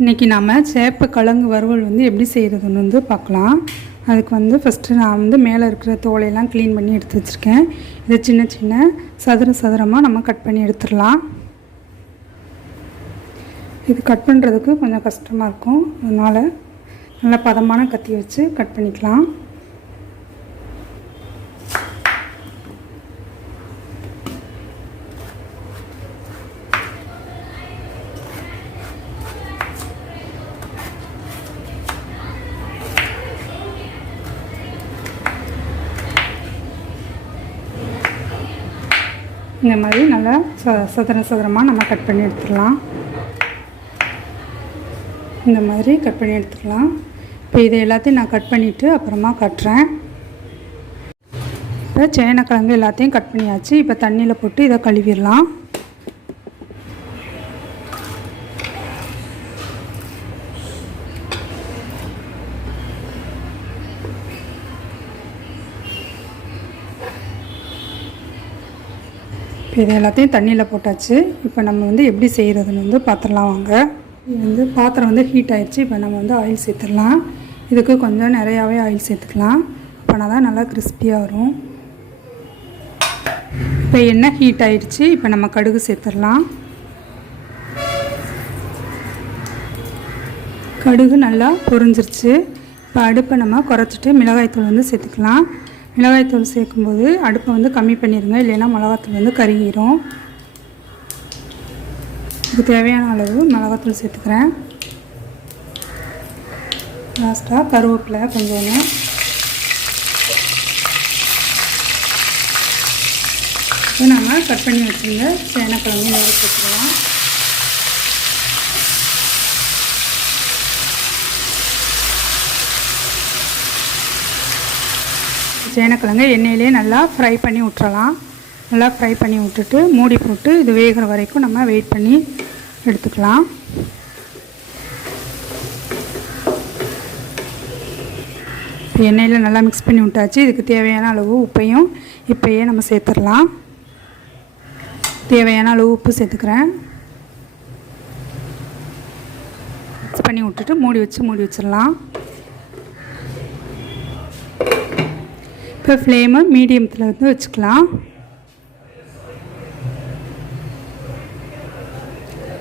இன்றைக்கி நாம் சேப்ப கிழங்கு வறுவல் எப்படி செய்கிறதுன்னு பார்க்கலாம். அதுக்கு ஃபஸ்ட்டு நான் மேலே இருக்கிற தோலையெல்லாம் க்ளீன் பண்ணி எடுத்து வச்சுருக்கேன். இதை சின்ன சின்ன சதுரமாக நம்ம கட் பண்ணி எடுத்துடலாம். இது கட் பண்ணுறதுக்கு கொஞ்சம் கஷ்டமாக இருக்கும், அதனால் நல்லா பதமான கத்தி வச்சு கட் பண்ணிக்கலாம். இந்த மாதிரி நல்லா சதுரமாக நம்ம கட் பண்ணி எடுத்துடலாம். இந்த மாதிரி கட் பண்ணி எடுத்துக்கலாம். இப்போ இதை எல்லாத்தையும் நான் கட் பண்ணிவிட்டு அப்புறமா கட்டுறேன். இப்போ சேனக்கிழங்கு எல்லாத்தையும் கட் பண்ணியாச்சு. இப்போ தண்ணியில் போட்டு இதை கழுவிடலாம். இது எல்லாத்தையும் தண்ணியில் போட்டாச்சு. இப்போ நம்ம எப்படி செய்கிறதுன்னு பார்த்துடலாம் வாங்க. இது பாத்திரம் ஹீட் ஆகிடுச்சு. இப்போ நம்ம ஆயில் சேர்த்துடலாம். இதுக்கு கொஞ்சம் நிறையாவே ஆயில் சேர்த்துக்கலாம். அப்போனா தான் நல்லா கிறிஸ்பியாக வரும். இப்போ எண்ணெய் ஹீட் ஆகிடுச்சு. இப்போ நம்ம கடுகு சேர்த்துடலாம். கடுகு நல்லா பொரிஞ்சிருச்சு. இப்போ அடுப்பை நம்ம குறைச்சிட்டு மிளகாய்த்தூள் சேர்த்துக்கலாம். மிளகாய்த்தூள் சேர்க்கும்போது அடுப்பை கம்மி பண்ணிடுங்க, இல்லைன்னா மிளகாத்தூள் கருகிரும். இதுக்கு தேவையான அளவு மிளகாத்தூள் சேர்த்துக்கிறேன். லாஸ்ட்டாக கருவேப்பிலை கொஞ்சம். இப்போ நம்ம கட் பண்ணி வச்சுருந்த சேனக்கிழங்கு நெய் சேர்த்துக்கலாம். சேனக்கிழங்கு எண்ணெயிலே நல்லா ஃப்ரை பண்ணி விட்டுறலாம். நல்லா ஃப்ரை பண்ணி விட்டுட்டு மூடி போட்டு இது வேகிற வரைக்கும் நம்ம வெயிட் பண்ணி எடுத்துக்கலாம். இப்போ எண்ணெயில் நல்லா மிக்ஸ் பண்ணி விட்டாச்சு. இதுக்கு தேவையான அளவு உப்பையும் இப்போயே நம்ம சேர்த்துடலாம். தேவையான அளவு உப்பு சேர்த்துக்கிறேன். மிக்ஸ் பண்ணி விட்டுட்டு மூடி வச்சிடலாம். இப்போ ஃப்ளேமை மீடியத்தில் வச்சுக்கலாம்.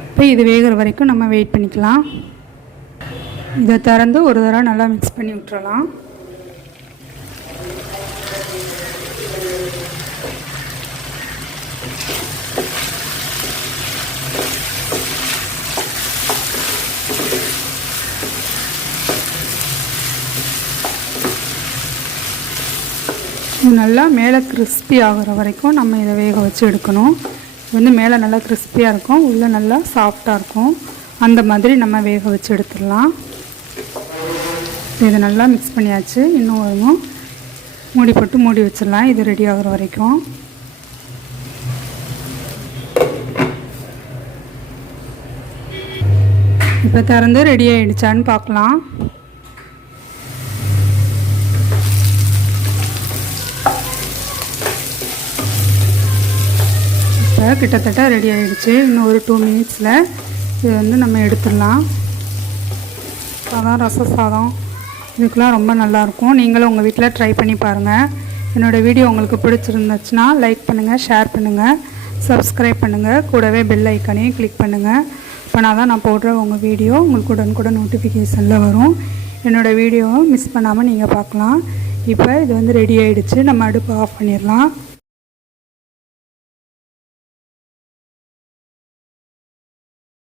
இப்போ இது வேகிற வரைக்கும் நம்ம வெயிட் பண்ணிக்கலாம். இதை திறந்து ஒரு தடவை நல்லா மிக்ஸ் பண்ணி விட்டுறலாம். நல்லா மேலே கிறிஸ்பி ஆகிற வரைக்கும் நம்ம இதை வேக வச்சு எடுக்கணும். இது மேலே நல்லா கிறிஸ்பியாக இருக்கும், உள்ளே நல்லா சாஃப்டாக இருக்கும். அந்த மாதிரி நம்ம வேக வச்சு எடுத்துடலாம். இதை நல்லா மிக்ஸ் பண்ணியாச்சு. இன்னும் வருவோம் மூடி போட்டு மூடி வச்சிடலாம் இது ரெடி ஆகிற வரைக்கும். இப்போ திறந்து ரெடி ஆகிடுச்சான்னு பார்க்கலாம். கிட்டத்தட்ட ரெடி ஆகிடுச்சு. இன்னும் ஒரு 2 மினிட்ஸில் இது நம்ம எடுத்துடலாம். சாதம், ரச சாதம் இதுக்கெலாம் ரொம்ப நல்லாயிருக்கும். நீங்களும் உங்கள் வீட்டில் ட்ரை பண்ணி பாருங்கள். என்னோடய வீடியோ உங்களுக்கு பிடிச்சிருந்துச்சுன்னா லைக் பண்ணுங்கள், ஷேர் பண்ணுங்கள், சப்ஸ்கிரைப் பண்ணுங்கள், கூடவே பெல் ஐக்கானையும் கிளிக் பண்ணுங்கள். அப்போனா தான் நான் போடுற உங்கள் வீடியோ உங்களுக்கு உடனுக்குடன் நோட்டிஃபிகேஷனில் வரும். என்னோடய வீடியோவை மிஸ் பண்ணாமல் நீங்கள் பார்க்கலாம். இப்போ இது ரெடி ஆகிடுச்சு. நம்ம அடுப்பு ஆஃப் பண்ணிடலாம்.